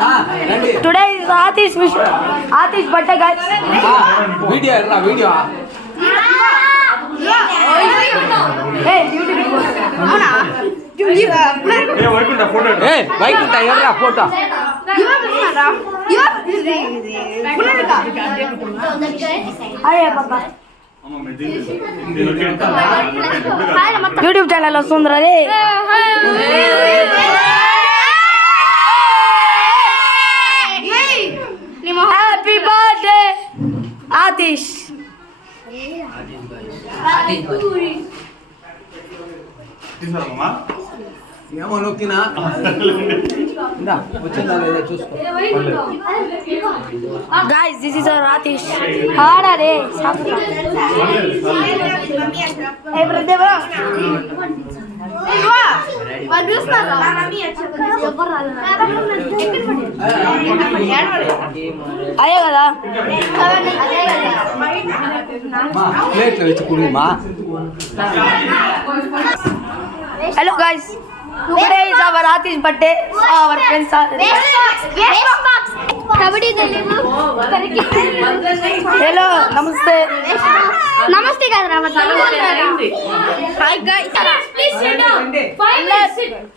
Today is Atish birthday, guys. Video. Hey, YouTube. Hey, Vaikunta, everra photo. Aye, Papa. YouTube channel వస్తుందిరా రే. Happy birthday, Atish. ఏమో నొక్కినా వచ్చిందా లేదా చూసుకో. Guys, this is our Atish. Hara re. Hey, brother. అదే కదా ప్లేట్లో వచ్చి కుడిమా. Hello guys, today is our Atish birthday. Our friends are hello, namaste. Namaste guys. Hi guys. Please sit down. 5 minutes.